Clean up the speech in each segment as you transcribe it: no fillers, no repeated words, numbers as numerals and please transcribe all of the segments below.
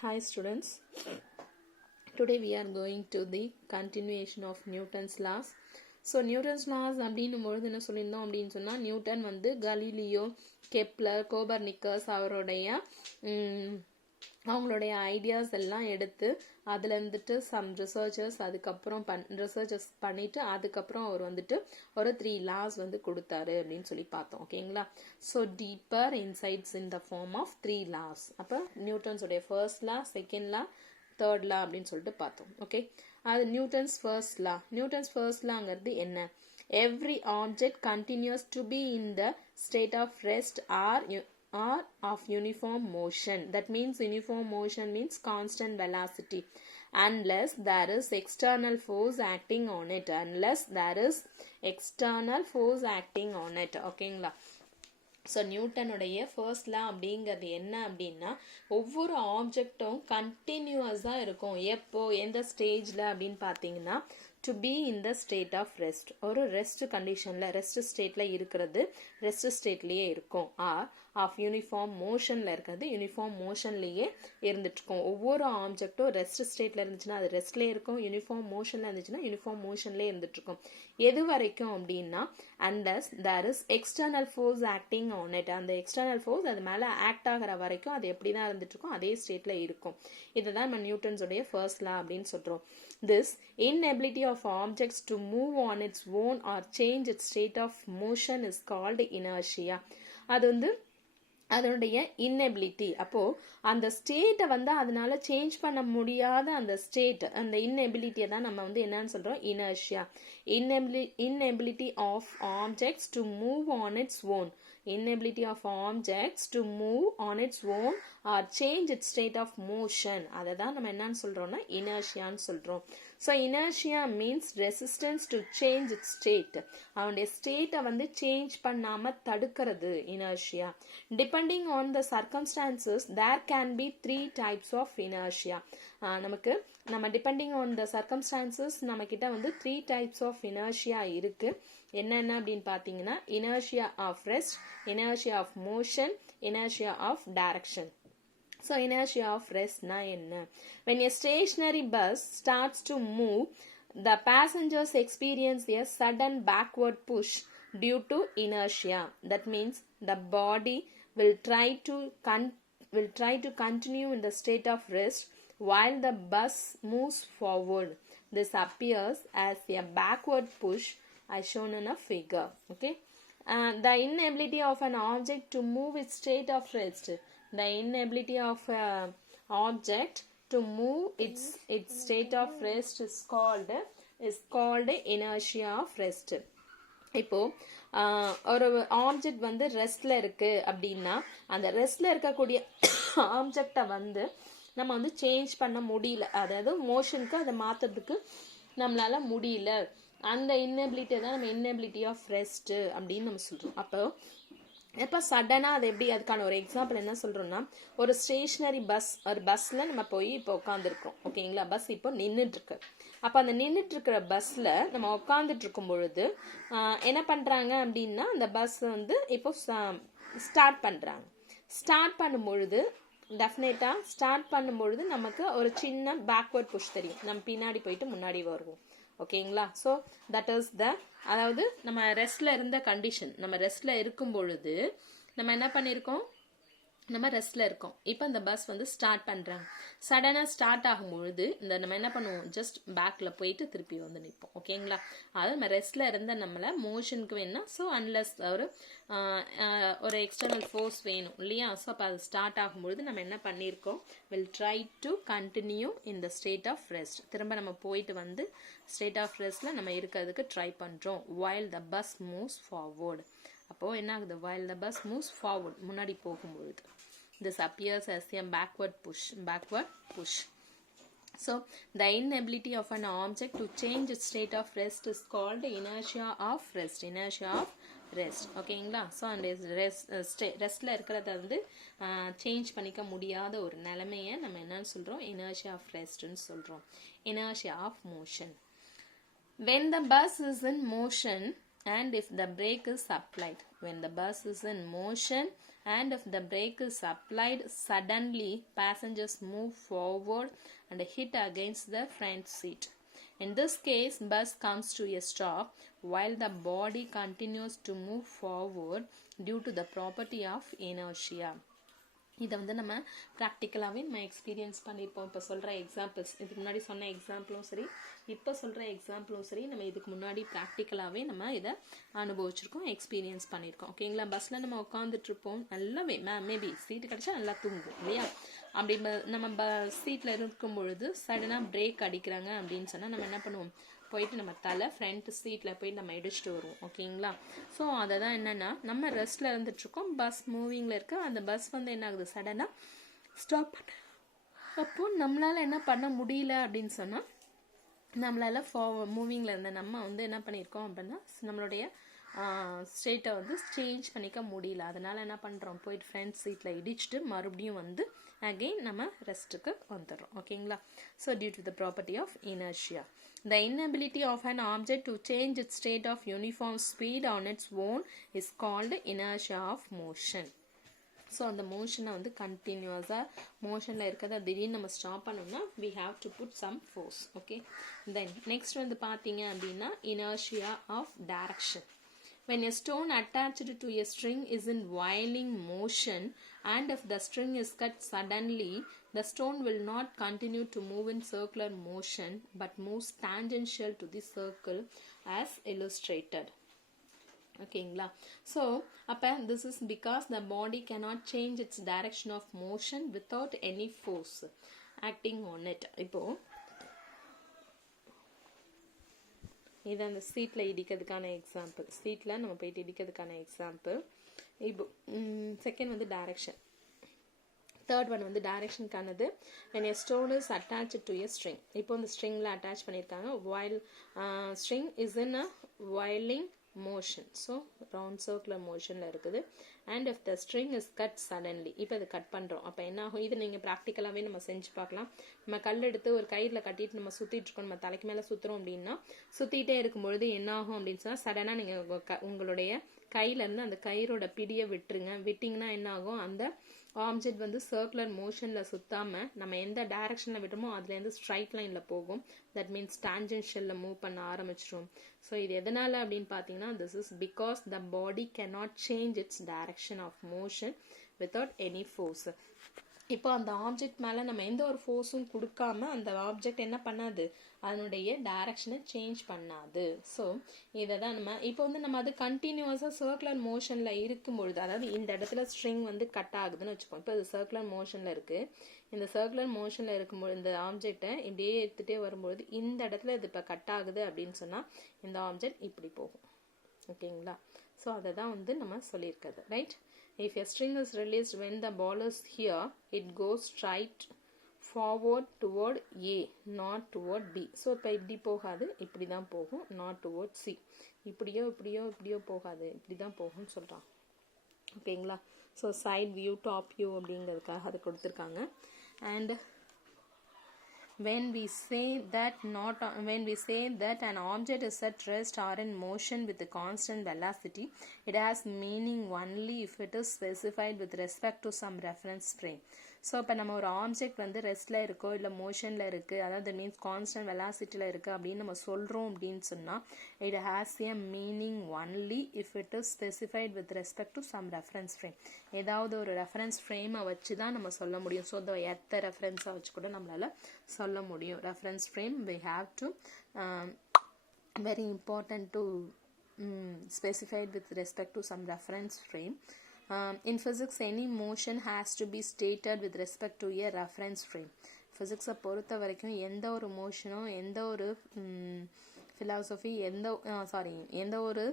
Hi students, today we are going to the continuation of Newton's laws. So Newton's laws அப்படின்னும் பொழுது என்ன சொல்லியிருந்தோம் அப்படின்னு சொன்னால் நியூட்டன் வந்து கலீலியோ கெப்லர் கோபர்னிக்கஸ் அவங்களுடைய ஐடியாஸ் எல்லாம் எடுத்து அதில் வந்துட்டு சம் ரிசர்ச்சர்ஸ் அதுக்கப்புறம் ரிசர்ச்சர்ஸ் பண்ணிவிட்டு அதுக்கப்புறம் அவர் வந்துட்டு ஒரு 3 laws வந்து கொடுத்தாரு அப்படின்னு சொல்லி பார்த்தோம். ஓகேங்களா? So deeper insights in the form of 3 laws. அப்போ நியூட்டன்ஸோடைய first law, second law, third law அப்படின்னு சொல்லிட்டு பார்த்தோம். ஓகே, அது நியூட்டன்ஸ் ஃபர்ஸ்ட் லாங்கிறது என்ன? Every object continues to be in the state of rest or of uniform motion. That means uniform motion means constant velocity unless there is external force acting on it. ஓகேங்களா? So நியூட்டனுடைய first லா அப்படிங்கிறது என்ன அப்படின்னா, ஒவ்வொரு ஆப்ஜெக்டும் கண்டினியூஸாக இருக்கும். எப்போ, எந்த ஸ்டேஜில் அப்படின்னு பார்த்தீங்கன்னா, to be in the state of rest, ஒரு ரெஸ்ட் கண்டிஷனில் ரெஸ்ட் ஸ்டேட்டில் இருக்கிறது ரெஸ்ட் ஸ்டேட்லேயே இருக்கும். ஆஃப் யூனிஃபார்ம் மோஷனில் இருக்கிறது யூனிஃபார்ம் மோஷன்லேயே இருந்துட்டுருக்கும். ஒவ்வொரு ஆப்ஜெக்டும் ரெஸ்ட் ஸ்டேட்டில் இருந்துச்சுன்னா அது ரெஸ்ட்லேயே இருக்கும், யூனிஃபார்ம் மோஷனில் இருந்துச்சுன்னா யூனிஃபார்ம் மோஷன்லேயே இருந்துட்டுருக்கும். எது வரைக்கும் அப்படின்னா, unless there is external force acting on it. அந்த எக்ஸ்டர்னல் ஃபோர்ஸ் அது மேலே ஆக்ட் ஆகிற வரைக்கும் அது எப்படி தான் இருந்துட்டுருக்கும், அதே ஸ்டேட்டில் இருக்கும். இதுதான் நம்ம நியூட்டன்ஸோடைய ஃபர்ஸ்ட் லா அப்படின்னு சொல்கிறோம். This inability of objects to move on its own or change its state of motion is called inertia. அது வந்து அதனுடைய inability. அப்போ அந்த ஸ்டேட்டை வந்து அதனால சேஞ்ச் பண்ண முடியாத அந்த ஸ்டேட், அந்த inability தான் நம்ம வந்து என்னன்னு சொல்றோம், inertia. Inability of objects to move on its own. Inability of objects to move on its own or change its state of motion. அதை தான் நம்ம என்னன்னு சொல்றோம்னா inertiaன்னு சொல்றோம். So inertia means resistance to change its state. அவனுடைய ஸ்டேட்டை வந்து change பண்ணாம தடுக்கிறது inertia. Depending on the circumstances, there can be 3 types of inertia. நம்ம டிபெண்டிங் ஆன் த சர்க்கம்ஸ்டான்சஸ் நம்ம கிட்ட வந்து 3 types of inertia இருக்கு. என்னென்ன அப்படின்னு பார்த்தீங்கன்னா, inertia of rest, inertia of motion, inertia of direction. So inertia of rest na enna? When a stationary bus starts to move, the passengers experience a sudden backward push due to inertia. That means the body will try to continue in the state of rest while the bus moves forward. This appears as a backward push as shown in a figure. Okay, the inability of an object to move its state of rest. The inability of an object to move its state of rest is called inertia of rest. இப்போ ஒரு object வந்து ரெஸ்ட்ல இருக்கு அப்படின்னா, அந்த ரெஸ்ட்ல இருக்கக்கூடிய ஆப்ஜெக்டை வந்து நம்ம வந்து சேஞ்ச் பண்ண முடியல, அதாவது மோஷனுக்கு அதை மாற்றுறதுக்கு நம்மளால முடியல. அந்த இன்னபிலிட்டியை தான் நம்ம இன்னபிலிட்டி ஆஃப் ரெஸ்ட் அப்படின்னு நம்ம சொல்கிறோம். அப்போ சடனாக அது எப்படி, அதுக்கான ஒரு எக்ஸாம்பிள் என்ன சொல்கிறோம்னா, ஒரு ஸ்டேஷ்னரி ஒரு பஸ்ஸில் நம்ம போய் இப்போ உட்காந்துருக்கோம். ஓகேங்களா? பஸ் இப்போ நின்றுட்டுருக்கு. அப்போ அந்த நின்றுட்டுருக்கிற பஸ்ஸில் நம்ம உட்காந்துட்ருக்கும் பொழுது என்ன பண்ணுறாங்க அப்படின்னா, அந்த பஸ் வந்து இப்போ ஸ்டார்ட் பண்ணுறாங்க. ஸ்டார்ட் பண்ணும்பொழுது டெஃபினட்டாக ஸ்டார்ட் பண்ணும்பொழுது நமக்கு ஒரு சின்ன பேக்வர்ட் புஷ் தெரியும், நம்ம பின்னாடி போயிட்டு முன்னாடி வருவோம். ஓகேங்களா? ஸோ தட் இஸ் அதாவது நம்ம ரெஸ்ட்ல இருந்த கண்டிஷன். நம்ம ரெஸ்ட்ல இருக்கும் பொழுது நம்ம என்ன பண்ணியிருக்கோம், நம்ம ரெஸ்ட்ல இருக்கோம். இப்போ இந்த பஸ் வந்து ஸ்டார்ட் பண்றாங்க. சடனாக ஸ்டார்ட் ஆகும்பொழுது நம்ம என்ன பண்ணுவோம், ஜஸ்ட் பேக்ல போயிட்டு திருப்பி வந்து நிற்போம். ஓகேங்களா? அதாவது நம்ம ரெஸ்ட்ல இருந்த நம்மள மோஷனுக்கு வேணும்னா, ஸோ அன்லெஸ் ஒரு எக்ஸ்டர்னல் ஃபோர்ஸ் வேணும் இல்லையா? ஸோ அப்போ அது ஸ்டார்ட் ஆகும்பொழுது நம்ம என்ன பண்ணியிருக்கோம், will try to continue in the state of rest. திரும்ப நம்ம போயிட்டு வந்து ஸ்டேட் ஆஃப் ரெஸ்ட்ல நம்ம இருக்கிறதுக்கு ட்ரை பண்றோம். while the bus moves forward. அப்போ என்ன ஆகுது, while the bus moves forward, முன்னாடி போகும்பொழுது. This appears as a backward push. So the inability of an object to change its state of rest is called inertia of rest. ஓகேங்களா? So அந்த ரெஸ்ட்ல இருக்கிறத வந்து change பண்ணிக்க முடியாத ஒரு நிலைமையை நம்ம என்னன்னு சொல்றோம், inertia of restன்னு சொல்றோம். Inertia of motion. When the bus is in motion and if the brake is applied, when the bus is in motion and if the brake is applied suddenly, passengers move forward and hit against the front seat. In this case, bus comes to a stop while the body continues to move forward due to the property of inertia. இதை வந்து நம்ம ப்ராக்டிக்கலாகவே நம்ம experience பண்ணியிருப்போம். இப்போ சொல்கிற examples, இதுக்கு முன்னாடி சொன்ன எக்ஸாம்பிளும் சரி, இப்போ சொல்கிற எக்ஸாம்பிளும் சரி, நம்ம இதுக்கு முன்னாடி ப்ராக்டிக்கலாகவே நம்ம இதை அனுபவிச்சிருக்கோம், எக்ஸ்பீரியன்ஸ் பண்ணியிருக்கோம். ஓகேங்களா? பஸ்ஸில் நம்ம உட்காந்துட்ருப்போம், நல்லாவே மேபி சீட்டு கிடச்சா நல்லா தூங்குவோம் இல்லையா? அப்படி நம்ம சீட்டில் இருக்கும் பொழுது சடனாக பிரேக் அடிக்கிறாங்க அப்படின்னு சொன்னால் நம்ம என்ன பண்ணுவோம்? போயிட்டு நம்ம தலை ஃப்ரண்ட் சீட்டில் போயிட்டு நம்ம இடிச்சிட்டு வருவோம். ஓகேங்களா? ஸோ அதை தான் என்னென்னா, நம்ம ரெஸ்ட்டில் இருந்துகிட்ருக்கோம், பஸ் மூவிங்கில் இருக்குது, அந்த பஸ் வந்து என்ன ஆகுது? சடனாக ஸ்டாப் பண்ண. அப்போது நம்மளால் என்ன பண்ண முடியல அப்படின்னு சொன்னால், நம்மளால் மூவிங்கில் இருந்த நம்ம வந்து என்ன பண்ணியிருக்கோம் அப்படின்னா, நம்மளுடைய ஸ்டேட்டை வந்து சேஞ்ச் பண்ணிக்க முடியல. அதனால் என்ன பண்ணுறோம்? போயிட்டு ஃப்ரண்ட் சீட்டில் இடிச்சுட்டு மறுபடியும் வந்து அகெயின் நம்ம ரெஸ்ட்டுக்கு வந்துடுறோம். ஓகேங்களா? So due to the property of inertia, the inability of an object to change its state of uniform speed on its own is called inertia of motion. So அந்த மோஷனை வந்து கண்டினியூஸாக மோஷனில் இருக்கிறத திடீர்னு நம்ம ஸ்டாப் பண்ணோம்னா we have to put some force. Okay, then next வந்து பார்த்தீங்க அப்படின்னா inertia of direction. When a stone attached to a string is in whirling motion and if the string is cut suddenly, the stone will not continue to move in circular motion but moves tangential to the circle as illustrated. ஓகேங்களா? So அப்போ this is because the body cannot change its direction of motion without any force acting on it. இப்போது இது அந்த சீட்டில் இடிக்கிறதுக்கான example, சீட்டில் நம்ம போயிட்டு இடிக்கிறதுக்கான example. இப்போ செகண்ட் வந்து டைரக்ஷன், தேர்ட் ஒன் வந்து டைரக்ஷனுக்கானது. when a stone is attached to a string, இப்போ இந்த ஸ்ட்ரிங்கில் அட்டாச் பண்ணியிருக்காங்க. while string is in a whirling motion, so round circular மோஷனில் இருக்குது. And if the string is cut suddenly, இப்போ அது கட் பண்ணுறோம், அப்போ என்ன ஆகும்? இது நீங்கள் ப்ராக்டிக்கலாகவே நம்ம செஞ்சு பார்க்கலாம். நம்ம கல் எடுத்து ஒரு கயிறில் கட்டிட்டு நம்ம சுற்றிட்டு இருக்கோம், நம்ம தலைக்கு மேலே சுற்றுறோம் அப்படின்னா, சுற்றிட்டே இருக்கும்பொழுது என்ன ஆகும் அப்படின்னு சொன்னால், சடனாக நீங்கள் உங்களுடைய கையிலேருந்து அந்த கயிறோட பிடியை விட்டுருங்க. விட்டிங்கன்னா என்ன ஆகும்? அந்த ஆப்ஜெக்ட் வந்து சர்க்குலர் மோஷனில் சுற்றாமல் நம்ம எந்த டைரக்ஷனில் விடுமோ அதுலேருந்து ஸ்ட்ரைட் லைனில் போகும். தட் மீன்ஸ் டான்ஜென்ஷியலில் மூவ் பண்ண ஆரம்பிச்சிடும். ஸோ இது எதனால் அப்படின்னு பார்த்தீங்கன்னா, this is because the body cannot change its direction of motion without any force. இப்போ அந்த ஆப்ஜெக்ட் மேலே நம்ம எந்த ஒரு ஃபோர்ஸும் கொடுக்காம அந்த ஆப்ஜெக்ட் என்ன பண்ணாது? அதனுடைய டைரக்ஷனை சேஞ்ச் பண்ணாது. ஸோ இதை தான் நம்ம இப்போ வந்து நம்ம அது கண்டினியூஸாக சர்க்குலர் மோஷனில் இருக்கும்பொழுது, அதாவது இந்த இடத்துல ஸ்ட்ரிங் வந்து கட் ஆகுதுன்னு வச்சுக்கோங்க. இப்போ இது சர்க்குலர் மோஷனில் இருக்குது. இந்த சர்க்குலர் மோஷனில் இருக்கும்போது இந்த ஆப்ஜெக்டை இப்படியே எடுத்துகிட்டே வரும்பொழுது இந்த இடத்துல இது இப்போ கட் ஆகுது அப்படின்னு சொன்னால் இந்த ஆப்ஜெக்ட் இப்படி போகும். ஓகேங்களா? ஸோ அதை தான் வந்து நம்ம சொல்லியிருக்கிறது. Right? If a string is released when the ball is here, it goes straight forward toward A, not toward B. So இப்போ இப்படி போகாது, இப்படி தான் போகும், not toward C. இப்படியோ இப்படியோ இப்படியோ போகாது, இப்படி தான் போகும்னு சொல்கிறான். ஓகேங்களா? So side view, top view அப்படிங்கிறதுக்காக அது கொடுத்துருக்காங்க. And when we say that an object is at rest or in motion with a constant velocity, it has meaning only if it is specified with respect to some reference frame. So இப்போ நம்ம ஒரு object வந்து ரெஸ்ட்டில் இருக்கோ இல்லை மோஷனில் இருக்குது, அதாவது means constant வெலாசிட்டியில் இருக்குது அப்படின்னு நம்ம சொல்கிறோம் அப்படின்னு சொன்னால், it has a meaning only if it is specified with respect to some reference frame. ஏதாவது ஒரு ரெஃபரன்ஸ் ஃப்ரேமை வச்சு தான் நம்ம சொல்ல முடியும். ஸோ இந்த எத்த ரெஃபரன்ஸாக வச்சு கூட நம்மளால் சொல்ல முடியும். Reference frame we have to very important to specified with respect to some reference frame. In physics, any motion has to be stated with respect to a reference frame. Physics பொறுத்த வரைக்கும் எந்த ஒரு மோஷனும் எந்த ஒரு ஃபிலாசபி எந்த ஒரு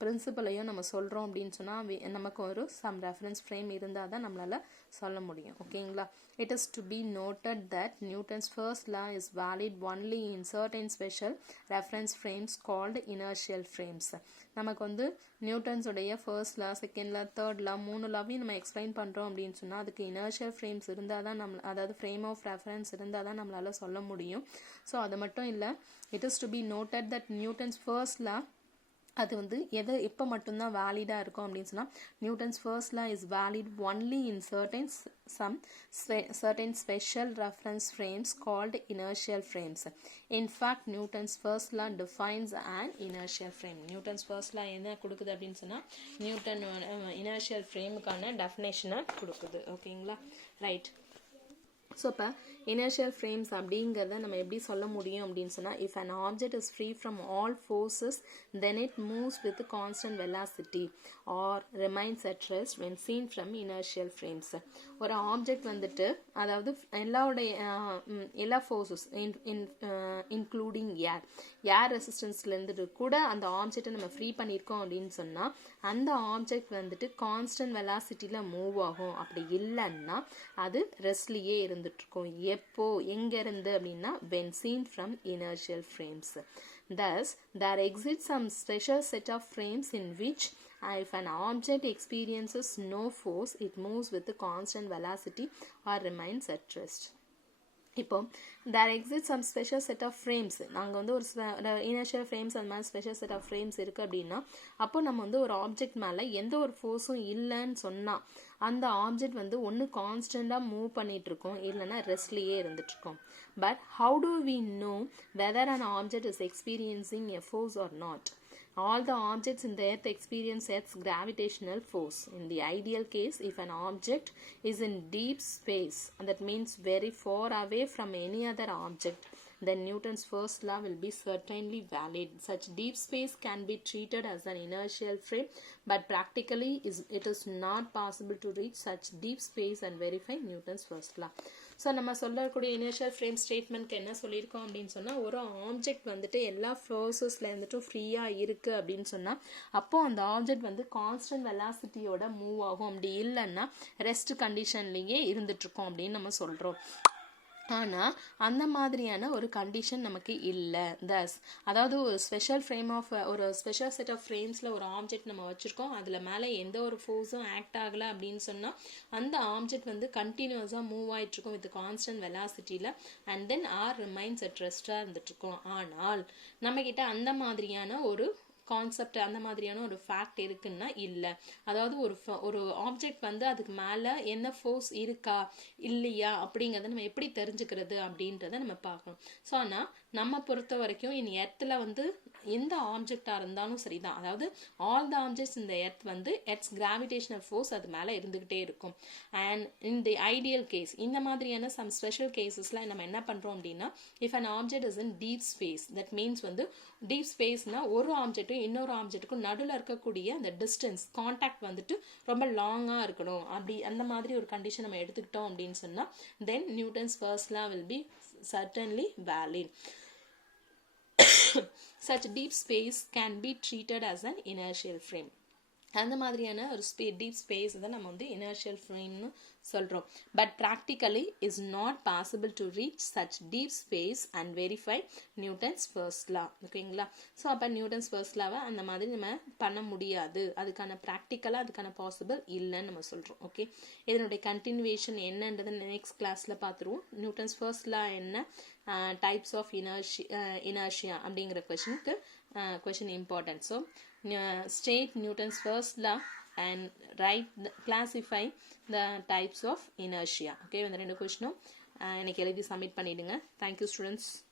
பிரின்சிபலையும் நம்ம சொல்கிறோம் அப்படின்னு சொன்னால் நமக்கு ஒரு சம் ரெஃபரன்ஸ் ஃப்ரேம் இருந்தால் தான் நம்மளால் சொல்ல முடியும். ஓகேங்களா? It is to be noted that Newton's first law is valid only in certain special reference frames called inertial frames. நமக்கு வந்து நியூட்டன்ஸுடைய first law, second law, third law, 3 லாவையும் நம்ம எக்ஸ்பிளைன் பண்ணுறோம் அப்படின்னு சொன்னால் அதுக்கு இனர்ஷியல் ஃப்ரேம்ஸ் இருந்தால் தான் அதாவது ஃப்ரேம் ஆஃப் ரெஃபரன்ஸ் இருந்தால் தான் நம்மளால் சொல்ல முடியும். ஸோ அது மட்டும் இல்லை, it is to be noted that Newton's first law அது வந்து எப்போ மட்டும்தான் வேலிடாக இருக்கும் அப்படின்னு சொன்னால் Newton's first law is valid only in certain special reference frames called inertial frames. In fact, Newton's first law defines an inertial frame. Newton's first law என்ன கொடுக்குது அப்படின்னு சொன்னால் நியூட்டன் inertial frameக்கான டெஃபினேஷனை கொடுக்குது. ஓகேங்களா, ரைட். ஸோ இப்போ inertial frames அப்படிங்கிறத நம்ம எப்படி சொல்ல முடியும் அப்படின்னு சொன்னால், if an object is free from all forces then it moves with constant velocity or remains at rest when seen from inertial frames. ஒரு ஆப்ஜெக்ட் வந்துட்டு அதாவது எல்லா ஃபோர்ஸஸ் இன்க்ளூடிங் ஏர் ரெசிஸ்டன்ஸ்லேருந்து கூட அந்த ஆப்ஜெக்டை நம்ம ஃப்ரீ பண்ணியிருக்கோம் அப்படின்னு சொன்னால் அந்த ஆப்ஜெக்ட் வந்துட்டு கான்ஸ்டன்ட் வெலாசிட்டியில் மூவ் ஆகும். அப்படி இல்லைன்னா அது ரெஸ்ட்லேயே இருந்துட்டுருக்கும். எப்போ எங்கேருந்து அப்படின்னா when seen from inertial frames. Thus, there exists some special set of frames in which if an object experiences no force, it moves with a constant velocity or remains at rest. இப்போ there exists some special set of frames. நாங்கள் வந்து ஒரு inertial frames அந்த மாதிரி special set of frames இருக்குது அப்படின்னா அப்போ நம்ம வந்து ஒரு ஆப்ஜெக்ட் மேலே எந்த ஒரு ஃபோர்ஸும் இல்லைன்னு சொன்னால் அந்த ஆப்ஜெக்ட் வந்து ஒன்று கான்ஸ்டண்ட்டாக மூவ் பண்ணிகிட்ருக்கோம், இல்லைன்னா ரெஸ்ட்லேயே இருந்துகிட்ருக்கோம். But how do we know whether an object is experiencing a force or not? All the objects in the earth experience Earth's gravitational force. In the ideal case, if an object is in deep space, that means very far away from any other object, then Newton's first law will be certainly valid. Such deep space can be treated as an inertial frame, but practically it is not possible to reach such deep space and verify Newton's first law. So நம்ம சொல்லக்கூடிய initial frame ஸ்டேட்மெண்ட்க்கு என்ன சொல்லியிருக்கோம் அப்படின்னு சொன்னால், ஒரு object வந்துட்டு எல்லா ஃபோர்ஸஸில் இருந்துட்டும் ஃப்ரீயாக இருக்குது அப்படின்னு சொன்னால் அப்போது அந்த ஆப்ஜெக்ட் வந்து கான்ஸ்டன்ட் வெலாசிட்டியோட மூவ் ஆகும். அப்படி இல்லைன்னா ரெஸ்ட் கண்டிஷன்லேயே இருந்துகிட்ருக்கோம் அப்படின்னு நம்ம சொல்கிறோம். ஆனால் அந்த மாதிரியான ஒரு கண்டிஷன் நமக்கு இல்லை. அதாவது ஒரு ஸ்பெஷல் ஃப்ரேம் ஆஃப் ஒரு ஸ்பெஷல் செட் ஆஃப் ஃப்ரேம்ஸில் ஒரு ஆப்ஜெக்ட் நம்ம வச்சுருக்கோம், அதில் மேலே எந்த ஒரு ஃபோர்ஸும் ஆக்ட் ஆகலை அப்படின்னு சொன்னால் அந்த ஆப்ஜெக்ட் வந்து கண்டினியூஸாக மூவ் ஆகிட்ருக்கும் வித் கான்ஸ்டன்ட் வெலாசிட்டியில் அண்ட் தென் ரிமைன்ஸ் அட் ரெஸ்டாக இருந்துகிட்ருக்கோம். ஆனால் நம்மக்கிட்ட அந்த மாதிரியான ஒரு கான்செப்ட் அந்த மாதிரியான ஒரு ஃபேக்ட் இருக்குன்னா இல்லை. அதாவது ஒரு ஆப்ஜெக்ட் வந்து அதுக்கு மேலே என்ன ஃபோர்ஸ் இருக்கா இல்லையா அப்படிங்கிறத நம்ம எப்படி தெரிஞ்சுக்கிறது அப்படின்றத நம்ம பார்க்கணும். ஸோ ஆனால் நம்ம பொறுத்த வரைக்கும் இன் எர்த்தில் வந்து எந்த ஆப்ஜெக்டாக இருந்தாலும் சரிதான், அதாவது ஆல் த ஆப்ஜெக்ட்ஸ் இந்த எர்த் வந்து எர்த்ஸ் கிராவிடேஷனல் ஃபோர்ஸ் அது மேலே இருந்துக்கிட்டே இருக்கும். And in the ideal case இந்த மாதிரியான சம் ஸ்பெஷல் கேசஸில் நம்ம என்ன பண்ணுறோம் அப்படின்னா, if an object is in deep space, that means வந்து டீப் ஸ்பேஸ்னால் ஒரு ஆப்ஜெக்ட்டும் இன்னொரு ஆப்ஜெக்ட்டுக்கும் நடுவில் இருக்கக்கூடிய அந்த டிஸ்டன்ஸ் கான்டாக்ட் வந்துட்டு ரொம்ப லாங்காக இருக்கணும். அப்படி அந்த மாதிரி ஒரு கண்டிஷன் நம்ம எடுத்துக்கிட்டோம் அப்படின்னு சொன்னால் then Newton's first law will be certainly valid. Such deep space can be treated as an inertial frame. அந்த மாதிரியான ஒரு டீப் ஸ்பேஸ் தான் நம்ம வந்து இனர்ஷியல் ஃப்ரேம்னு சொல்கிறோம். But practically is not possible to reach such deep space and verify Newton's first லா. ஓகேங்களா, so அப்போ Newton's first லாவை அந்த மாதிரி நம்ம பண்ண முடியாது, அதுக்கான ப்ராக்டிக்கலாக அதுக்கான பாசிபிள் இல்லைன்னு நம்ம சொல்கிறோம். ஓகே, இதனுடைய கண்டினியூவேஷன் என்னன்றதை நெக்ஸ்ட் கிளாஸில் பார்த்துருவோம். நியூட்டன்ஸ் ஃபர்ஸ்ட் லா என்ன, டைப்ஸ் ஆஃப் இனர்ஷியா அப்படிங்கிற question important. So state Newton's first law and classify the types of inertia. Okay, இந்த ரெண்டு கொஸ்டினும் எனக்கு எழுதி சப்மிட் பண்ணிடுங்க. Thank you students.